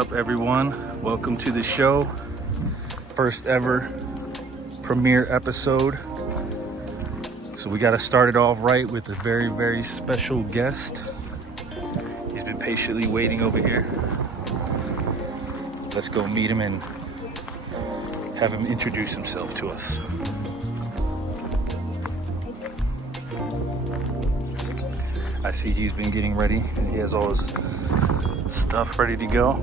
up, everyone? Welcome to the show. First ever premiere episode. So we got to start it off right with a very, very special guest. He's been patiently waiting over here. Let's go meet him and have him introduce himself to us. I see he's been getting ready and he has all his stuff ready to go.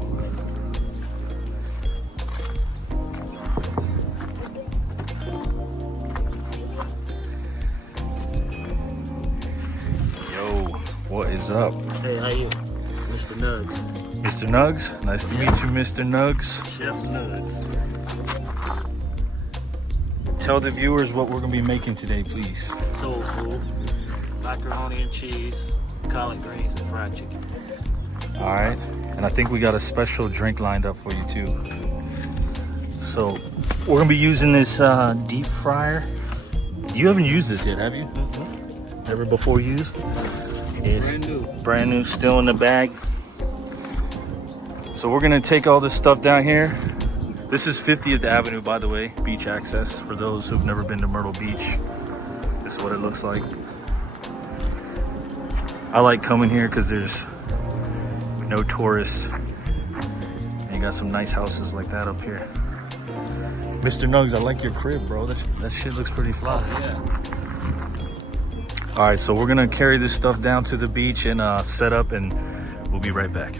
Yo, what is up? Hey, how you? Mr. Nuggz. Mr. Nuggz? Nice to meet you, Mr. Nuggz. Chef Nuggz. Tell the viewers what we're gonna be making today, please. Soul food, macaroni and cheese, collard greens, and fried chicken. All right, and I think we got a special drink lined up for you too. So we're gonna be using this deep fryer. You haven't used this yet, have you? Mm-hmm. Never before used? It's Brand new. Brand new, still in the bag. So we're gonna take all this stuff down here. This is 50th Avenue, by the way, beach access. For those who've never been to Myrtle Beach, this is what it looks like. I like coming here because there's no tourists. And you got some nice houses like that up here. Mr. Nuggz, I like your crib, bro. That shit looks pretty fly. Oh, yeah. All right, so we're gonna carry this stuff down to the beach and set up, and we'll be right back.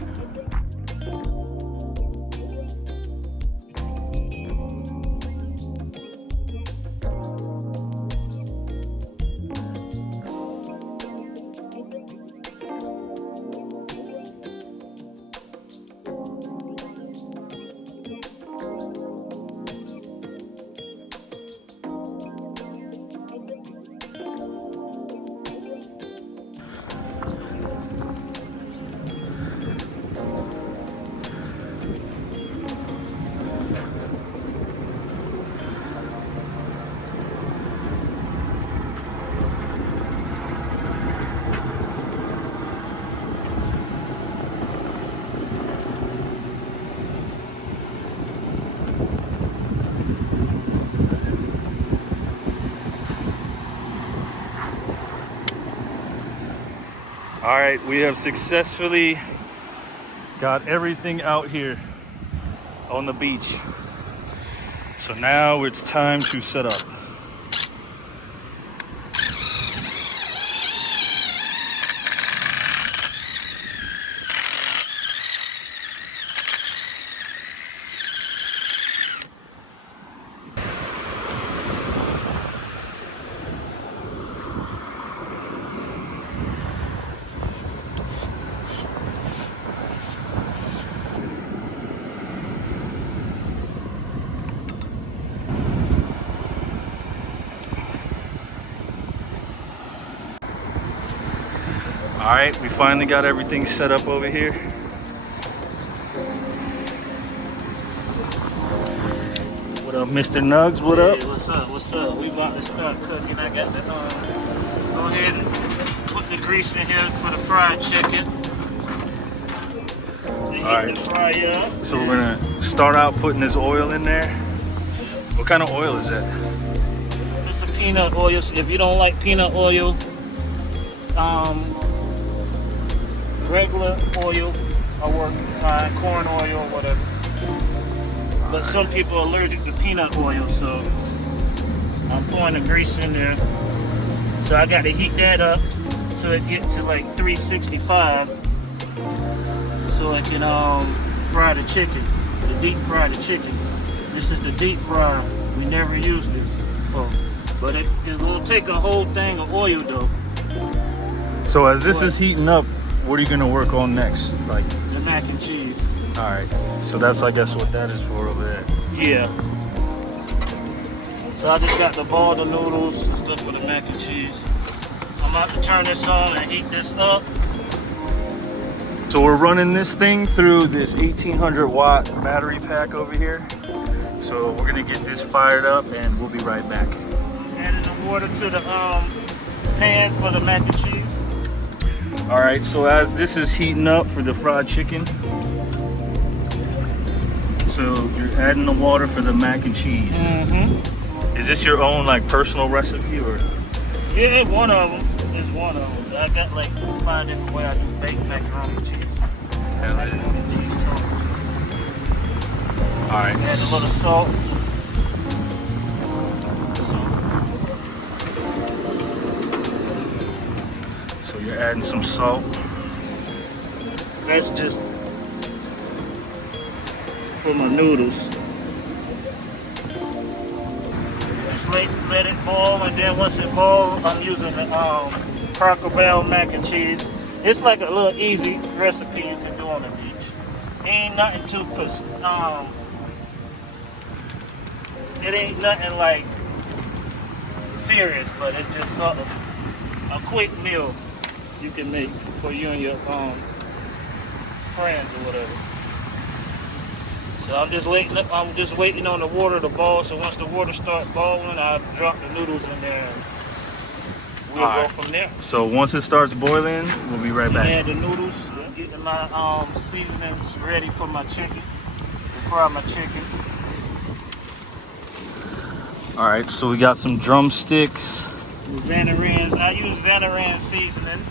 All right, we have successfully got everything out here on the beach. So now it's time to set up. All right, we finally got everything set up over here. What up, Mr. Nuggz? What up? Hey, what's up? What's up? We about to start cooking. I got to go ahead and put the grease in here for the fried chicken. All right. The fryer up. So we're gonna start out putting this oil in there. What kind of oil is that? It's a peanut oil. So if you don't like peanut oil, regular oil will work fine, corn oil or whatever. But some people are allergic to peanut oil, so I'm pouring the grease in there. So I got to heat that up till it get to like 365, so I can fry the chicken, the deep fry the chicken. This is the deep fryer. We never used this before, but it will take a whole thing of oil though. So as this is heating up, what are you gonna work on next? Like The mac and cheese. all right, so that's, I guess, what that is for over there. Yeah. So I just got the boiled noodles and stuff for the mac and cheese. I'm about to turn this on and heat this up. So we're running this thing through this 1800 watt battery pack over here. So we're gonna get this fired up and we'll be right back. Adding the water to the pan for the mac and cheese. All right, so as this is heating up for the fried chicken, So you're adding the water for the mac and cheese. Mm-hmm. Is this your own like personal recipe or? Yeah, one of them is one of them. I got like 5 different ways I do baked macaroni and cheese. Macaroni and cheese toast. All right. Add a little salt. So you're adding some salt. That's just for my noodles. Just let it boil, and then once it boils, I'm using the Cracker Barrel mac and cheese. It's like a little easy recipe you can do on the beach. Ain't nothing too it ain't nothing like serious, but it's just something, a quick meal you can make for you and your friends or whatever. So I'm just waiting on the water to boil. So once the water starts boiling, I'll drop the noodles in there and we'll go from there. So once it starts boiling, we'll be right back. Add the noodles, getting my seasonings ready for my chicken, to fry my chicken. All right, so we got some drumsticks. Xanaran's, I use Xanaran seasoning.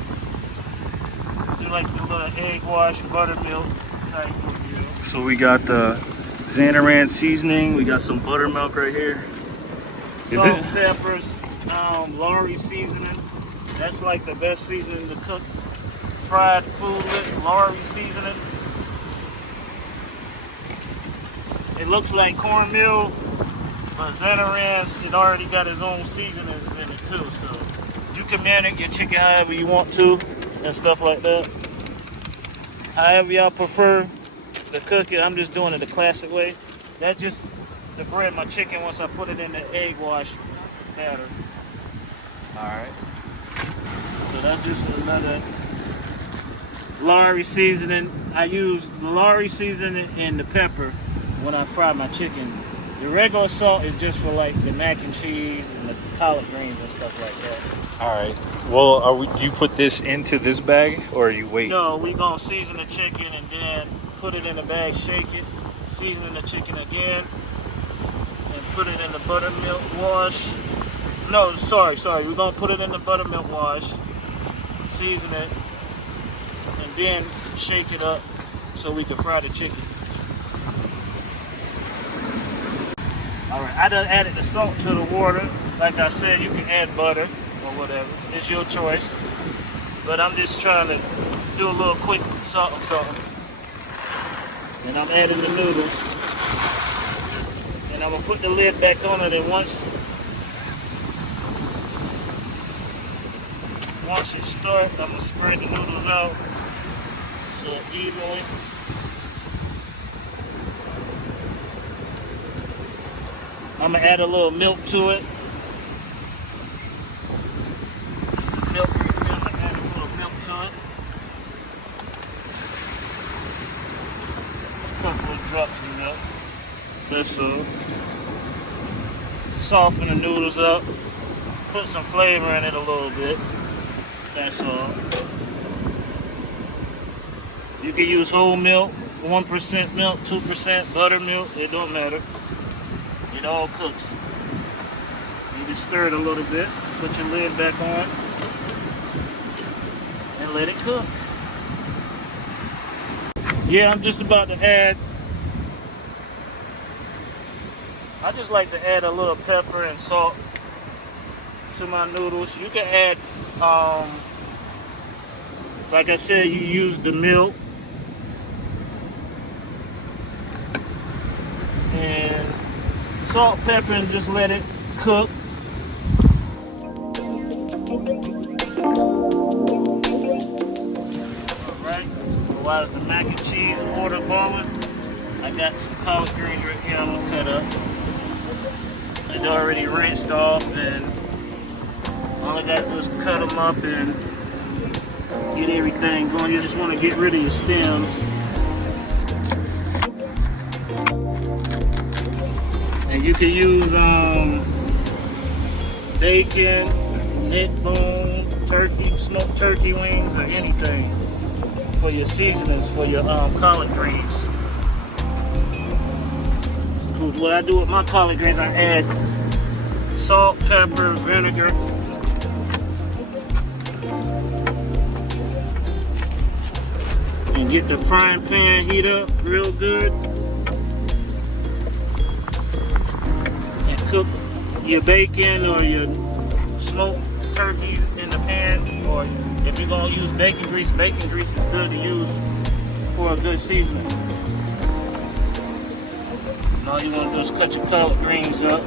Do like the little egg wash, buttermilk type of deal. So we got the Xanaran seasoning. We got some buttermilk right here. Salt, peppers, Lowry seasoning. That's like the best seasoning to cook fried food with. Lowry seasoning. It looks like cornmeal, but Xanaran's, it already got its own seasonings in it too. So you can marinate your chicken however you want to and stuff like that. However y'all prefer to cook it, I'm just doing it the classic way. That's just to bread my chicken once I put it in the egg wash batter. Alright. So that's just another Lowry seasoning. I use the Lowry seasoning and the pepper when I fry my chicken. The regular salt is just for like the mac and cheese and the collard greens and stuff like that. Alright. Well, do you put this into this bag or you wait? No, we gonna season the chicken and then put it in the bag, shake it, season the chicken again, and put it in the buttermilk wash. No, sorry. We're gonna put it in the buttermilk wash, season it, and then shake it up so we can fry the chicken. Alright, I done added the salt to the water. Like I said, you can add butter or whatever. It's your choice. But I'm just trying to do a little quick something. And I'm adding the noodles. And I'm gonna put the lid back on it, and once it starts, I'm gonna spread the noodles out so evenly. I'm gonna add a little milk to it. Just the milk, I'm gonna add a little milk to it. A couple of drops of milk. That's all. Soften the noodles up. Put some flavor in it a little bit. That's all. You can use whole milk, 1% milk, 2% buttermilk. It don't matter. It all cooks. You just stir it a little bit, put your lid back on, and let it cook. Yeah, I'm just about to add, I just like to add a little pepper and salt to my noodles. You can add, like I said, you use the milk. And salt, pepper, and just let it cook. Alright, while the mac and cheese water boiling, I got some collard greens right here I'm gonna cut up. They're already rinsed off, and all I gotta do is cut them up and get everything going. You just want to get rid of your stems. And you can use bacon, neck bone, turkey, smoked turkey wings, or anything for your seasonings for your collard greens. vegetables, what I do with my collard greens, I add salt, pepper, vinegar. And get the frying pan heat up real good. And cook your bacon or your smoked turkey in the pan. Or if you're gonna use bacon grease is good to use for a good seasoning. And all you want to do is cut your collard greens up.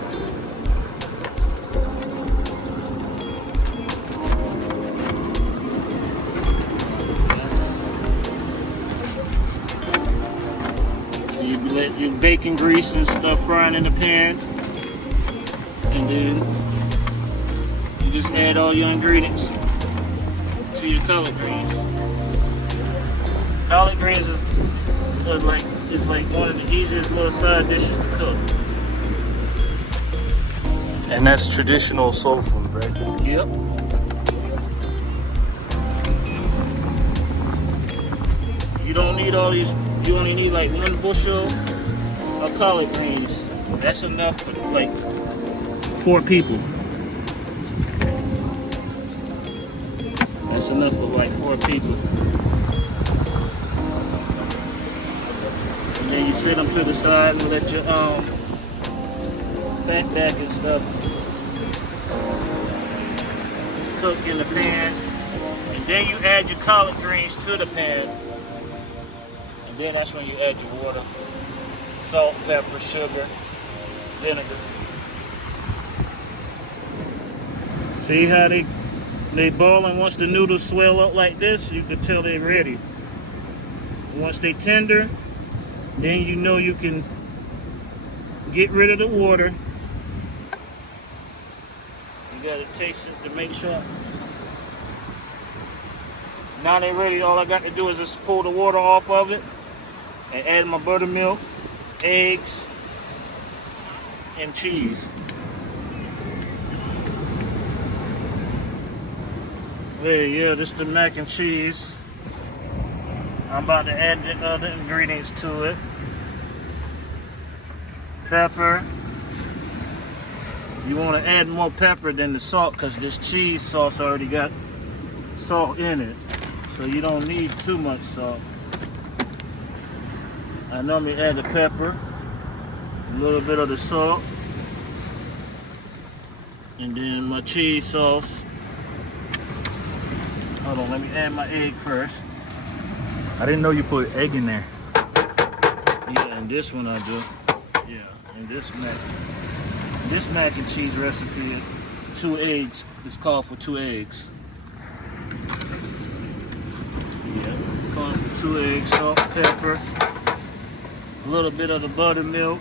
You let your bacon grease and stuff frying in the pan, and then you just add all your ingredients to your collard greens. Collard greens is like one of the easiest little side dishes to cook. And that's traditional soul food, right? Yep. You don't need all these. You only need like 1 bushel of collard greens. That's enough for like 4 people. That's enough for like 4 people. And then you set them to the side and let your fat back and stuff cook in the pan. And then you add your collard greens to the pan. And then that's when you add your water, salt, pepper, sugar, vinegar. See how they boil, and once the noodles swell up like this, you can tell they're ready. Once they tender, then you know you can get rid of the water. You gotta taste it to make sure. Now they're ready. All I got to do is just pull the water off of it and add my buttermilk, eggs, and cheese. There, yeah, this is the mac and cheese. I'm about to add the other ingredients to it. Pepper. You want to add more pepper than the salt because this cheese sauce already got salt in it. So you don't need too much salt. I normally add the pepper, a little bit of the salt, and then my cheese sauce. Hold on, let me add my egg first. I didn't know you put egg in there. Yeah, and this one I do. Yeah, and this mac and cheese recipe, 2 eggs. It's called for 2 eggs. Yeah, calls for 2 eggs, salt, pepper, a little bit of the buttermilk,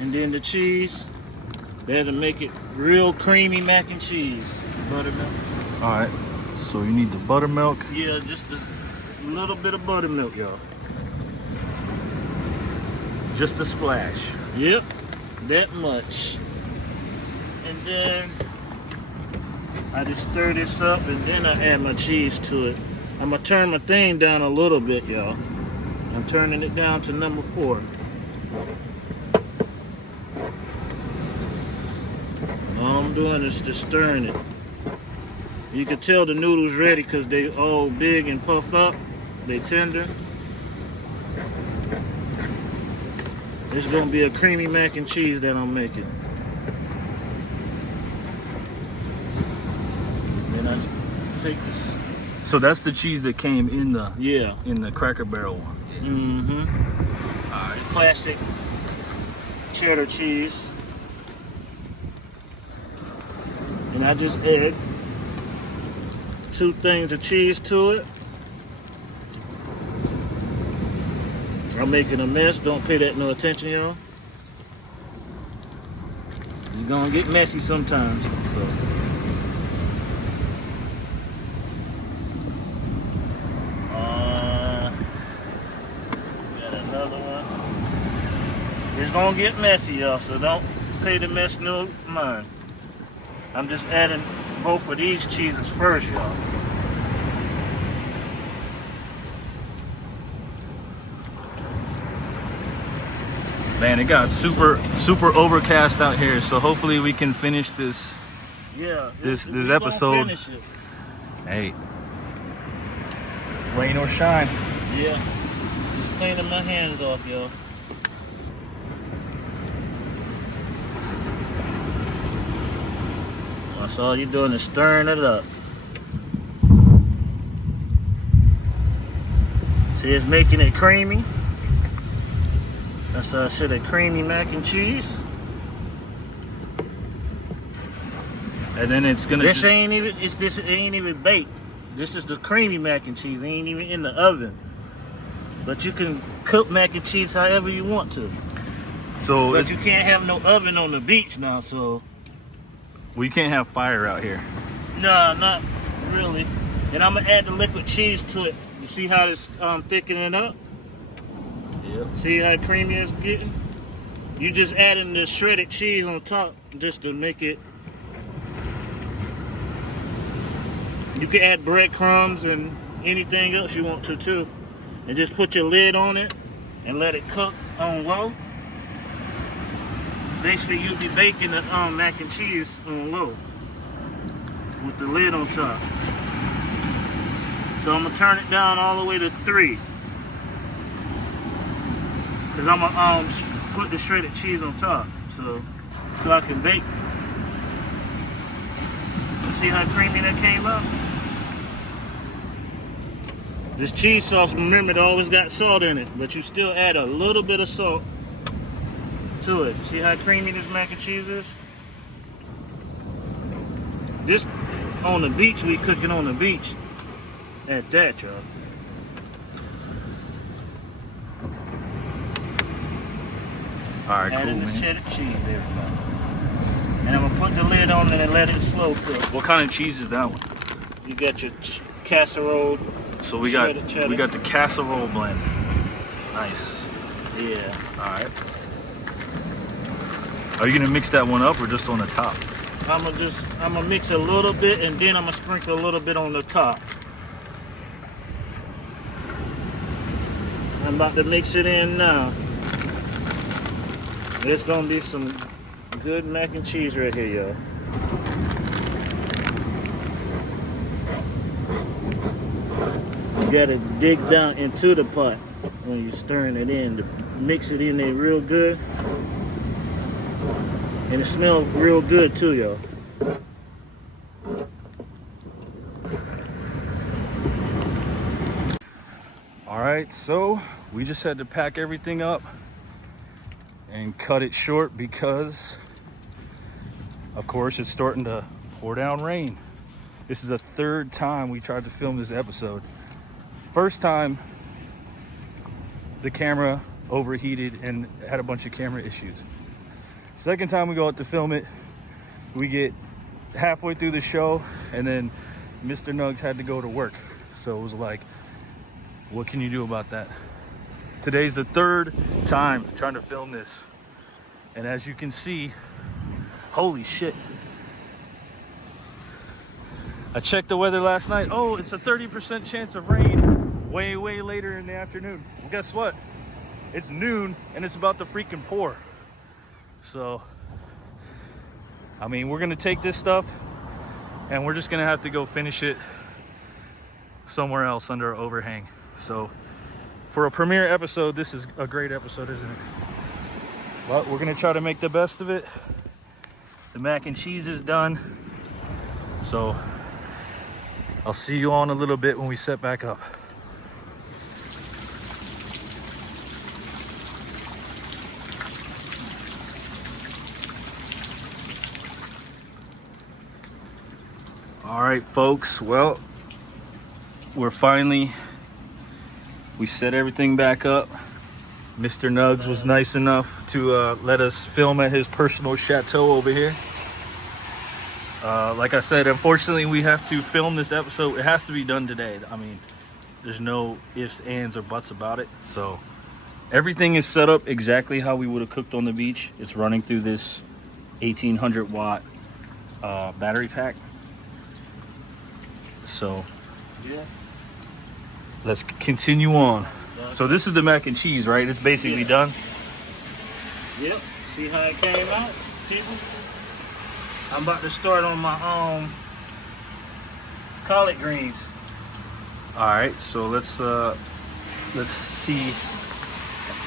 and then the cheese. That'll make it real creamy mac and cheese. Buttermilk. All right. So you need the buttermilk. Yeah, just a little bit of buttermilk, y'all. Just a splash. Yep, that much. And then I just stir this up, and then I add my cheese to it. I'm gonna turn my thing down a little bit, y'all. I'm turning it down to number 4. All I'm doing is just stirring it. You can tell the noodles ready because they all big and puffed up. They tender. It's gonna be a creamy mac and cheese that I'm making. Then I take this. So that's the cheese that came in the Cracker Barrel one. Mm-hmm. All right. Classic cheddar cheese. And I just add 2 things of cheese to it. I'm making a mess. Don't pay that no attention, y'all. It's gonna get messy sometimes. So. Got another one. It's gonna get messy, y'all. So don't pay the mess no mind. I'm just adding both of these cheeses first, y'all. Man, it got super overcast out here, so hopefully we can finish this. Yeah, This we episode. gonna finish it. Hey, rain or shine. Yeah, just cleaning my hands off, y'all. That's all you're doing is stirring it up. See, it's making it creamy. That's I said, a creamy mac and cheese. And then it's gonna. This ain't even baked. This is the creamy mac and cheese. It ain't even in the oven. But you can cook mac and cheese however you want to. So, but you can't have no oven on the beach now. So we can't have fire out here. no, not really. And I'm gonna add the liquid cheese to it. You see how it's thickening up? Yep. See how creamy it's getting? You just adding the shredded cheese on top just to make it. You can add breadcrumbs and anything else you want to too. And just put your lid on it and let it cook on low. Basically, you'll be baking the mac and cheese on low with the lid on top. So I'm gonna turn it down all the way to 3. Cause I'm gonna put the shredded cheese on top, so I can bake. You see how creamy that came up? This cheese sauce, remember, it always got salt in it, but you still add a little bit of salt to it. See how creamy this mac and cheese is? This on the beach, we cooking on the beach at that, y'all. All right, Adding cool, the man. cheddar cheese there. And I'm gonna put the lid on it and let it slow cook. What kind of cheese is that one? You got your casserole. So we got cheddar. we got the casserole blend. Nice. Yeah. All right. Are you gonna mix that one up or just on the top? I'm gonna mix a little bit and then I'm gonna sprinkle a little bit on the top. I'm about to mix it in now. There's gonna be some good mac and cheese right here, y'all. You gotta dig down into the pot when you're stirring it in to mix it in there real good. And it smells real good too, y'all. All right, so we just had to pack everything up and cut it short because, of course, it's starting to pour down rain. This is the 3rd time we tried to film this episode. First time, the camera overheated and had a bunch of camera issues. Second time we go out to film it, we get halfway through the show and then Mr.Nuggz had to go to work. So it was like, what can you do about that? Today's the 3rd time trying to film this. And as you can see, holy shit. I checked the weather last night. Oh, it's a 30% chance of rain way later in the afternoon. Well, guess what? It's noon and it's about to freaking pour. So, I mean, we're gonna take this stuff and we're just gonna have to go finish it somewhere else under an overhang. So, for a premiere episode, this is a great episode, isn't it? But we're gonna try to make the best of it. The mac and cheese is done. So, I'll see you all in a little bit when we set back up. All right, folks, well, we set everything back up. Mr.Nuggz was nice enough to let us film at his personal chateau over here. Like I said, unfortunately, we have to film this episode. It has to be done today. I mean, there's no ifs, ands, or buts about it. So everything is set up exactly how we would have cooked on the beach. It's running through this 1800 watt battery pack. So Yeah. let's continue on. So this is the mac and cheese, right? It's basically done. Yep. See how it came out, people? I'm about to start on my collard greens. All right, so let's see.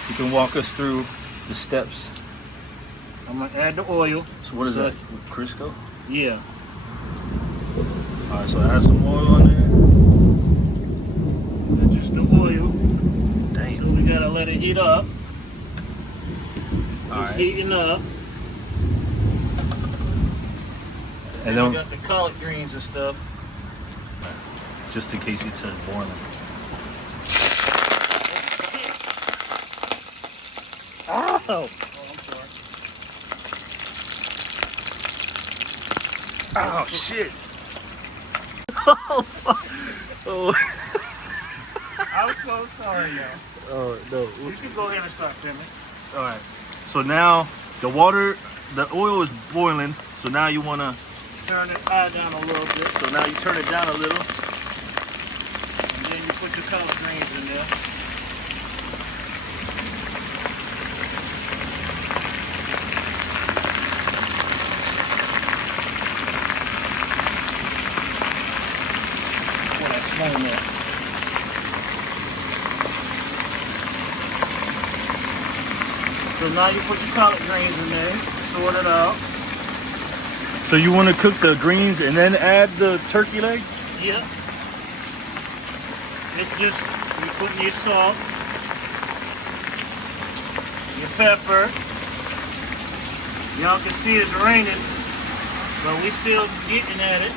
You can walk us through the steps. I'm gonna add the oil. So what is that? Crisco? Yeah. All right, so add some oil on there. That's just the oil. Dang. So we gotta let it heat up. All It's right. heating up. And then then we got the collard greens and stuff. just in case it says boiling. Oh! Oh, I'm sorry. Oh shit! Oh fuck! Oh. I'm so sorry, y'all. Oh no. You can go ahead and start filming. All right. So now the oil is boiling. So now you wanna Turn it down a little bit. So now you turn it down a little. And then you put your collard greens in there. Oh, that's small there. So now you put your collard greens in there, sort it out. So you want to cook the greens and then add the turkey leg? Yep. It's just, you put your salt, your pepper. Y'all can see it's raining, but we still getting at it.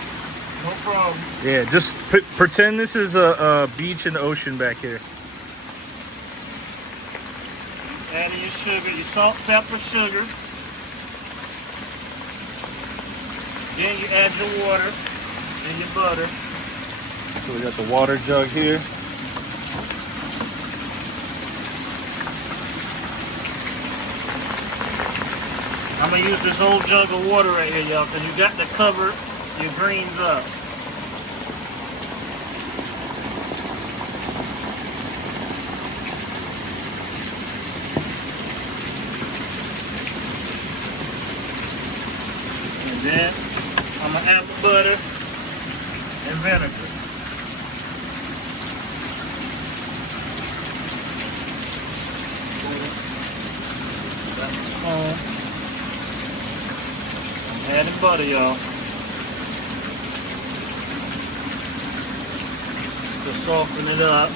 No problem. Yeah, just pretend this is a beach and ocean back here. Adding your sugar, your salt, pepper, sugar. Then you add your water and your butter. So we got the water jug here. I'm gonna use this whole jug of water right here, y'all, because you got to cover your greens up. And then I'm gonna add the butter and vinegar. Got the spoon. I'm adding butter, y'all. Just to soften it up.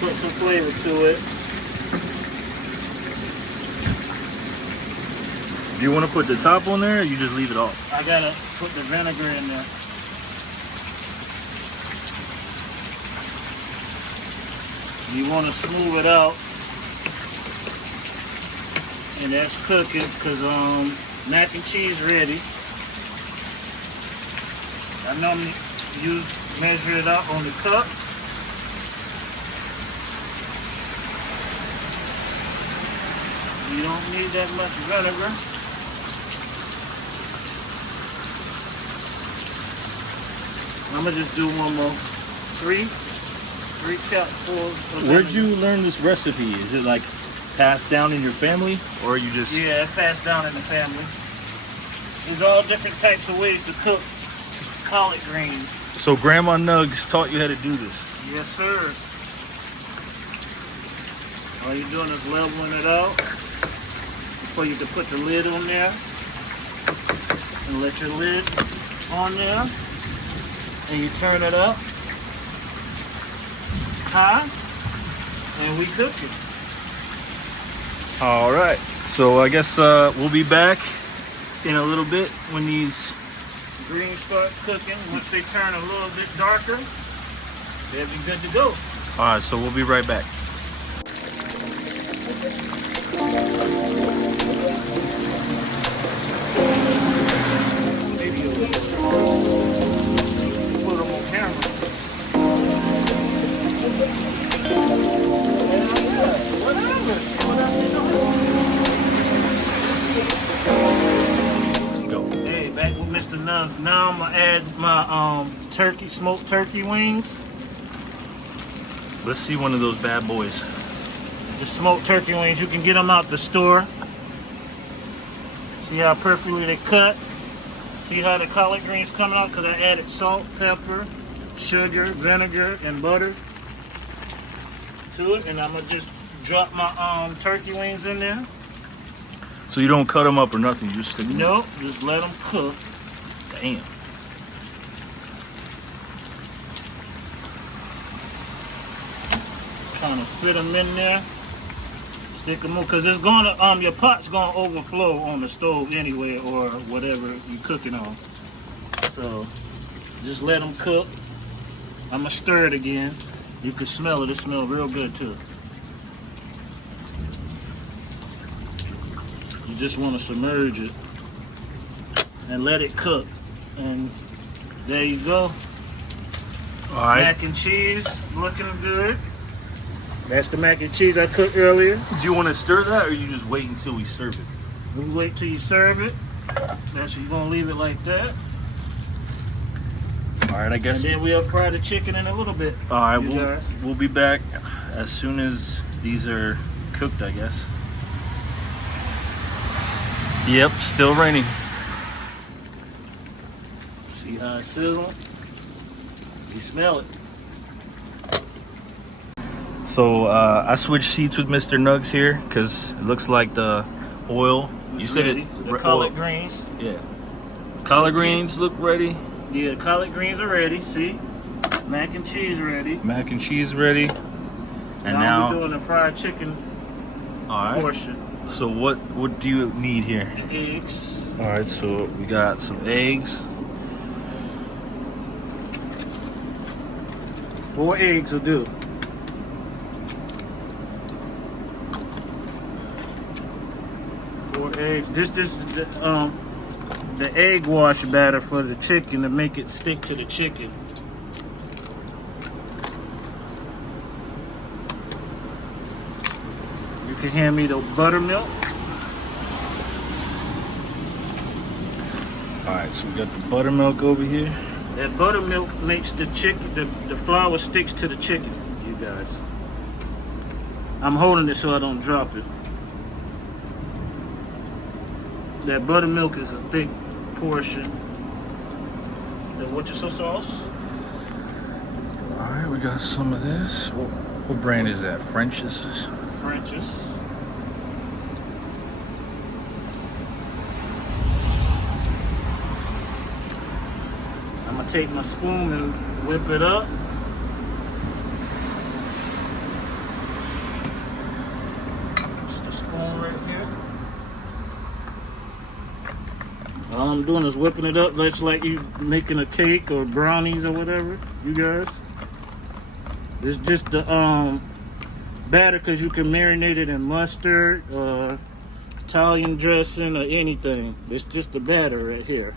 Put some flavor to it. Do you want to put the top on there or you just leave it off? I gotta put the vinegar in there. You want to smooth it out, and that's cooking because mac and cheese ready. I normally measure it out on the cup. You don't need that much vinegar. I'm gonna just do one more. Three cupfuls of Where'd vinegar. you learn this recipe? Is it like passed down in your family or you just... Yeah, it's passed down in the family. There's all different types of ways to cook collard greens. So Grandma Nuggz taught you how to do this? Yes, sir. All you're doing is leveling it out before you can put the lid on there. And let your lid on there. And you turn it up high. And we cook it. All right. So I guess we'll be back in a little bit when these... Greens start cooking. Once they turn a little bit darker, they'll be good to go. All right, so we'll be right back. Maybe a little. Put them on camera. Go. Hey, back with Mr.Nuggz. Now I'm gonna add my smoked turkey wings. Let's see one of those bad boys. The smoked turkey wings, you can get them out the store. See how perfectly they cut? See how the collard greens coming out? Because I added salt, pepper, sugar, vinegar, and butter to it. And I'm going to just drop my turkey wings in there. So you don't cut them up or nothing, you just stick them? Nope, just let them cook. Damn. Kind of fit them in there. Stick them on, because it's gonna your pot's gonna overflow on the stove anyway, or whatever you're cooking on. So just let them cook. I'm gonna stir it again. You can smell it. It smells real good too. You just want to submerge it and let it cook. And there you go. All right. Mac and cheese looking good. That's the mac and cheese I cooked earlier. Do you want to stir that, or you just wait until we serve it? We wait till you serve it. That's you're gonna leave it like that. All right, I guess. And then we'll fry the chicken in a little bit. All right, we'll be back as soon as these are cooked, I guess. Yep, still raining. See how it sizzles? You smell it. So I switched seats with Mr.Nuggz here because it looks like the oil. You said ready. it. The collard greens. Yeah. Collard greens look ready. Yeah, the collard greens are ready. See, mac and cheese ready. Mac and cheese ready. And now we're doing the fried chicken portion. So what do you need here? The eggs. All right, so we got some eggs. 4 eggs will do. Eggs. This is the egg wash batter for the chicken to make it stick to the chicken. You can hand me the buttermilk. All right, so we got the buttermilk over here. That buttermilk makes the chicken, the flour sticks to the chicken, you guys. I'm holding it so I don't drop it. That buttermilk is a thick portion. The Worcestershire sauce. All right, we got some of this. What brand is that? French's? French's. I'm gonna take my spoon and whip it up. It's the spoon right here. All I'm doing is whipping it up just like you making a cake or brownies or whatever, you guys. It's just the batter because you can marinate it in mustard, Italian dressing, or anything. It's just the batter right here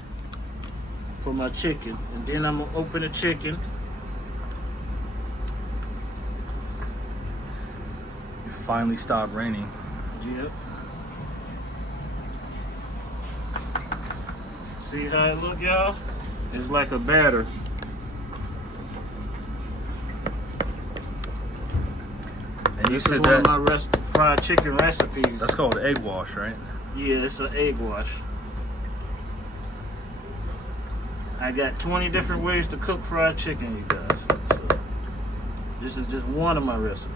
for my chicken. And then I'm gonna open the chicken. It finally stopped raining. Yep. See how it look, y'all? It's like a batter. And you This said is one that of my fried chicken recipes. that's called egg wash, right? Yeah, it's an egg wash. I got 20 different ways to cook fried chicken, you guys. So this is just one of my recipes.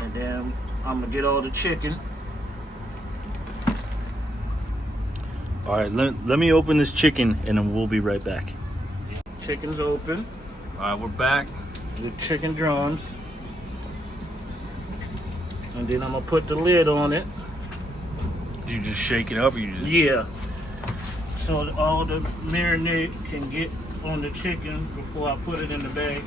And then I'm gonna get all the chicken. All right, let me open this chicken and then we'll be right back. Chicken's open. All right, we're back. The chicken drums. And then I'm gonna put the lid on it. Did you just shake it up or you just... Yeah. So that all the marinade can get on the chicken before I put it in the bag.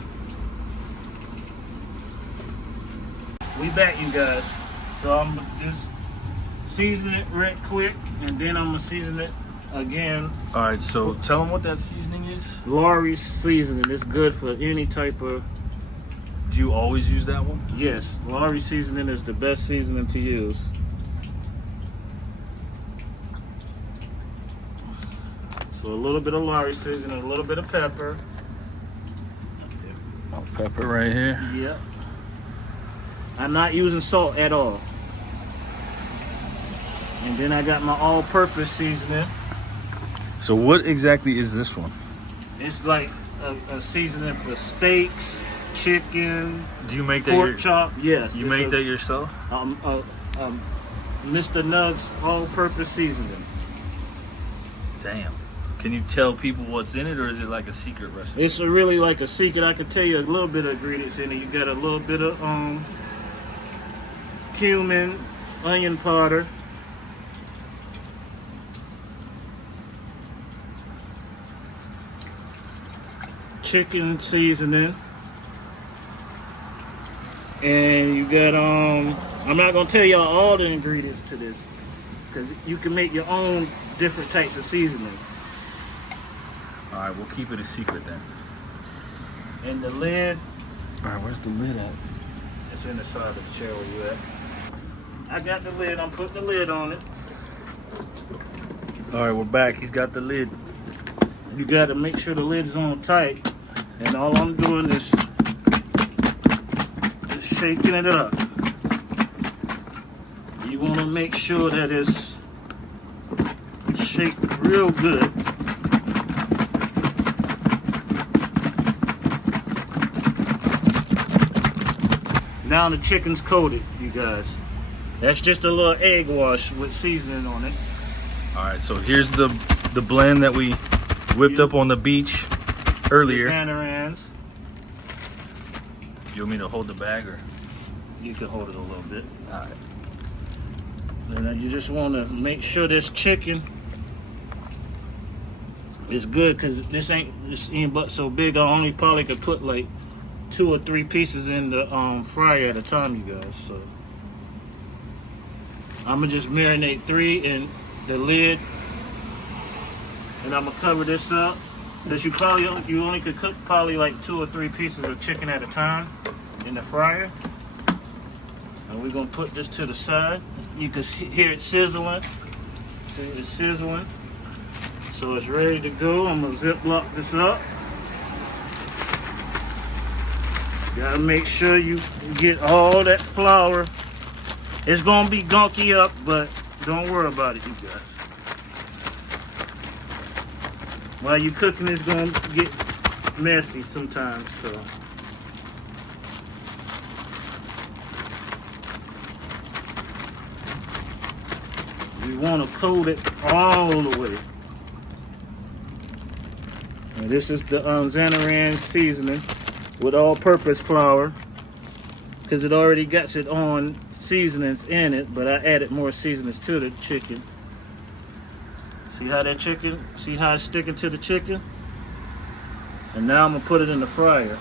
We back, you guys. So I'm gonna just season it right quick, and then I'm gonna season it again. All right, so tell them what that seasoning is. Lawry's seasoning. It's good for any type of... Do you always use that one? Yes, Lawry seasoning is the best seasoning to use. So a little bit of Lawry seasoning, a little bit of pepper. Oh, pepper right here. Yep. I'm not using salt at all. And then I got my all-purpose seasoning. So what exactly is this one? It's like a seasoning for steaks, chicken, Do you make that pork chop. Yes. You make that yourself? Mr.Nuggz all-purpose seasoning. Damn. Can you tell people what's in it, or is it like a secret recipe? It's really like a secret. I can tell you a little bit of ingredients in it. You got a little bit of cumin, onion powder, chicken seasoning, and you got I'm not gonna tell y'all all the ingredients to this, because you can make your own different types of seasoning. All right, we'll keep it a secret then. And the lid, All right, where's the lid at? it's in the side of the chair where you at. I got the lid. I'm putting the lid on it. All right, we're back. He's got the lid. You got to make sure the lid is on tight. And all I'm doing is shaking it up. You want to make sure that it's shaked real good. Now the chicken's coated, you guys. That's just a little egg wash with seasoning on it. All right, so here's the blend that we whipped up on the beach earlier. Santarans. You want me to hold the bag, or? You can hold it a little bit. All right. And then you just want to make sure this chicken is good, because this ain't but so big. I only probably could put like 2 or 3 pieces in the fryer at a time, you guys. So I'm gonna just marinate 3 in the lid, and I'm gonna cover this up, because you only could cook probably like 2 or 3 pieces of chicken at a time in the fryer. And we're gonna put this to the side. You can hear it sizzling. See, it's sizzling. So it's ready to go. I'm gonna Ziploc this up. Gotta make sure you get all that flour. It's gonna be gunky up, but don't worry about it, you guys. While you cooking, it's gonna get messy sometimes, so. You wanna coat it all the way. And this is the Santaran seasoning with all-purpose flour, because it already got its own seasonings in it, but I added more seasonings to the chicken. See how that chicken, see how it's sticking to the chicken? And now I'm gonna put it in the fryer.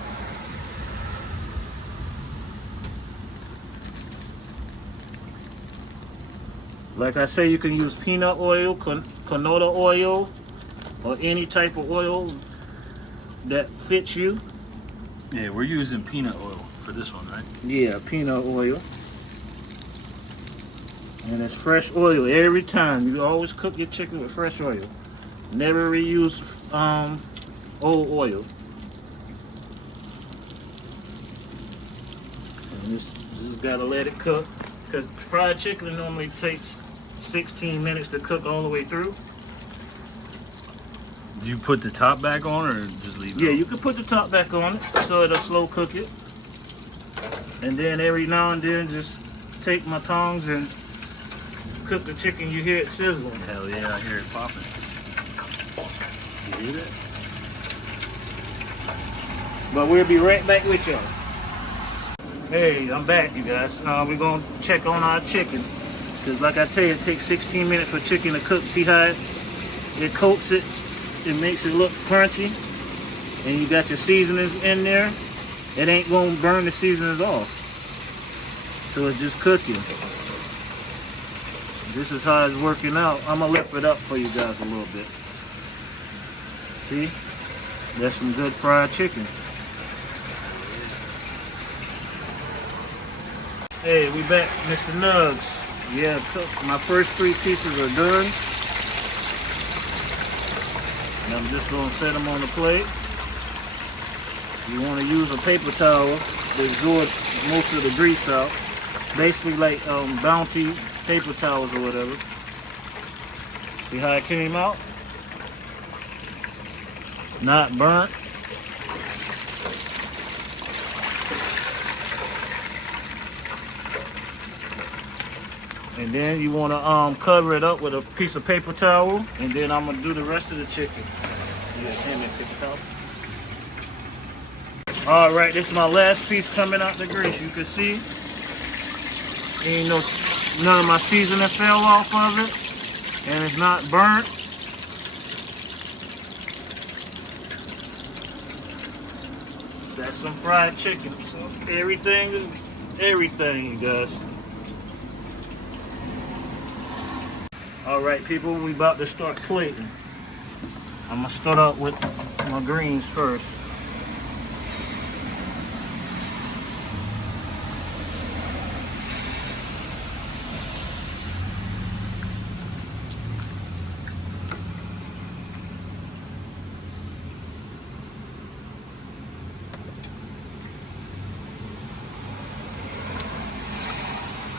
Like I say, you can use peanut oil, canola oil, or any type of oil that fits you. Yeah, we're using peanut oil for this one, right? Yeah, peanut oil. And it's fresh oil every time. You always cook your chicken with fresh oil. Never reuse old oil. And this gotta let it cook, because fried chicken normally takes 16 minutes to cook all the way through. Do you put the top back on, or just leave it? Yeah, you can put the top back on it so it'll slow cook it. And then every now and then just take my tongs and cook the chicken. You hear it sizzling. Hell yeah, I hear it popping. You hear that? But we'll be right back with y'all. Hey, I'm back, you guys. We're gonna check on our chicken, because like I tell you, it takes 16 minutes for chicken to cook. See how it coats it? It makes it look crunchy, and you got your seasonings in there. It ain't gonna burn the seasonings off, so it's just cooking. This is how it's working out. I'm gonna lift it up for you guys a little bit. See, that's some good fried chicken. Hey, we back, Mr.Nuggz. Yeah, my first 3 pieces are done. And I'm just gonna set them on the plate. You wanna use a paper towel to absorb most of the grease out. Basically like Bounty paper towels or whatever. See how it came out? Not burnt. And then you want to cover it up with a piece of paper towel, and then I'm gonna do the rest of the chicken. Yeah, hand me a paper towel. All right, this is my last piece coming out the grease. You can see, ain't none of my seasoning fell off of it, and it's not burnt. That's some fried chicken. So everything is everything, you guys. All right, people, we about to start plating. I'm gonna start out with my greens first.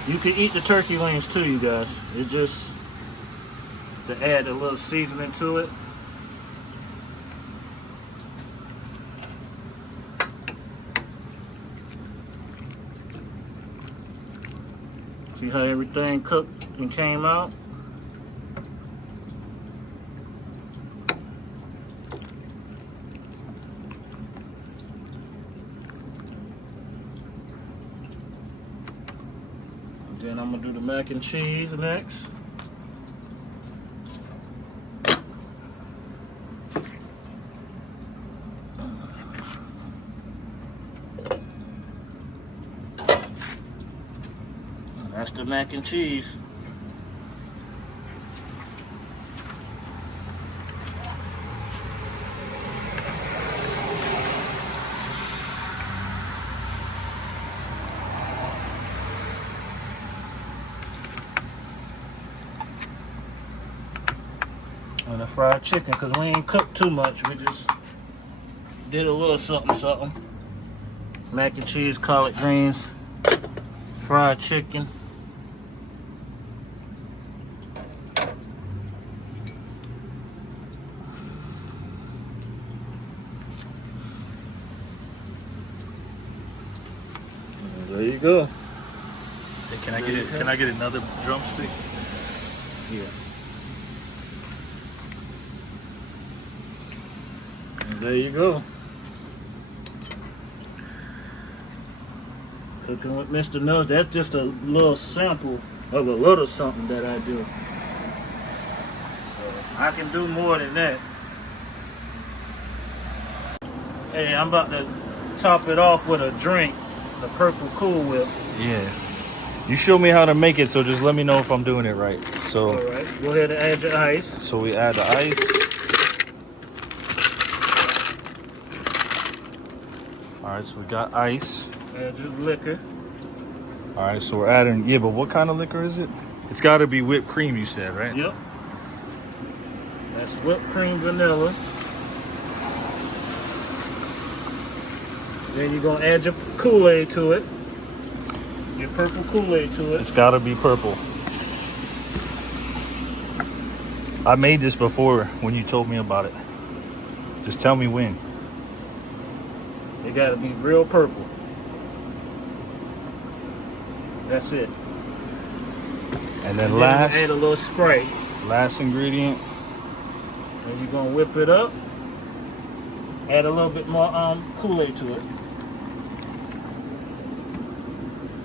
You can eat the turkey wings too, you guys. It's just to add a little seasoning to it. See how everything cooked and came out? And then I'm gonna do the mac and cheese next. That's the mac and cheese. And the fried chicken, because we ain't cooked too much. We just did a little something, something. Mac and cheese, collard greens, fried chicken. There you go. Hey, can I get it? Can I get another drumstick? Yeah. And there you go. Cooking with Mr.Nuggz. That's just a little sample of a little something that I do. So I can do more than that. Hey, I'm about to top it off with a drink. The purple Cool Whip. Yeah. You show me how to make it, so just let me know if I'm doing it right. So. All right. Go ahead and add your ice. So we add the ice. All right. So we got ice. Add your liquor. All right. So we're adding. Yeah, but what kind of liquor is it? It's got to be whipped cream, you said, right? Yep. That's whipped cream vanilla. Then you're gonna add your Kool-Aid to it. Your purple Kool-Aid to it. It's gotta be purple. I made this before when you told me about it. Just tell me when. It gotta be real purple. That's it. And then Then last, add a little Sprite. last ingredient. And you're gonna whip it up. Add a little bit more Kool-Aid to it.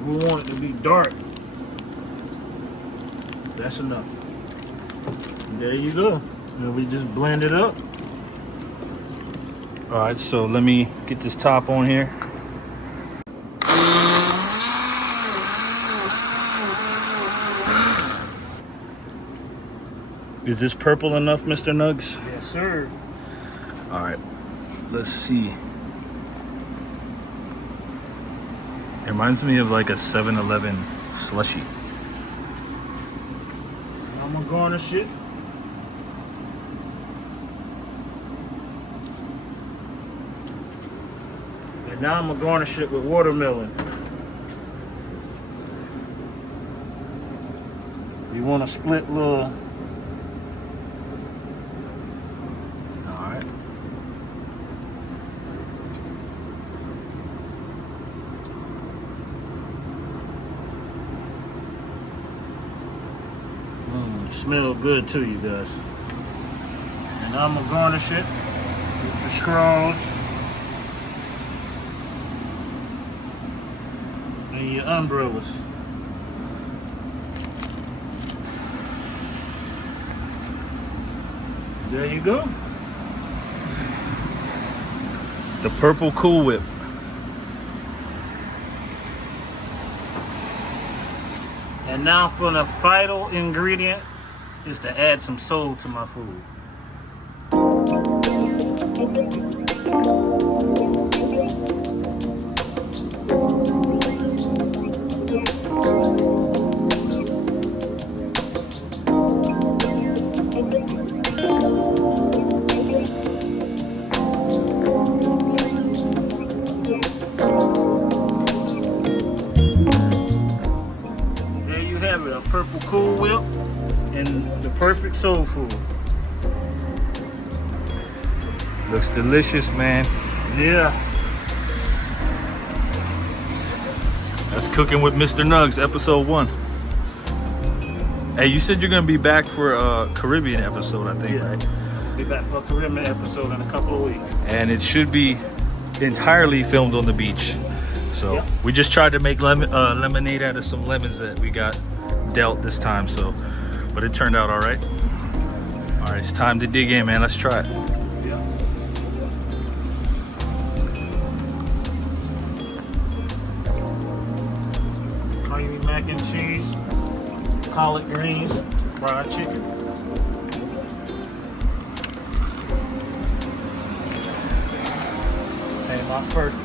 We want it to be dark. That's enough. And there you go. And we just blend it up. All right, so let me get this top on here. Is this purple enough, Mr.Nuggz? Yes, sir. All right, let's see. It reminds me of like a 7-Eleven slushie. I'm gonna garnish it. And now I'm gonna garnish it with watermelon. You want to split little Smell good too, you guys. And I'm gonna garnish it with the scrolls and your umbrellas. There you go. The purple Cool Whip. And now for the vital ingredient is to add some soul to my food. A purple Cool Whip and the perfect soul food. Looks delicious, man. Yeah. That's Cooking with Mr.Nuggz, episode 1. Hey, you said you're gonna be back for a Caribbean episode, I think, Yeah. right? Be back for a Caribbean episode in a couple of weeks. And it should be entirely filmed on the beach. So Yep. we just tried to make lemonade out of some lemons that we got dealt this time, so but it turned out all right. All right, it's time to dig in, man. Let's try it. Yeah. Creamy mac and cheese, collard greens, fried chicken. Came out perfect.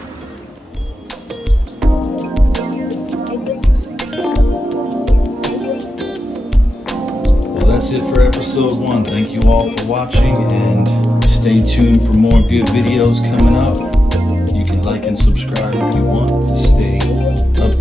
That's it for episode 1. Thank you all for watching, and stay tuned for more good videos coming up. You can like and subscribe if you want to stay up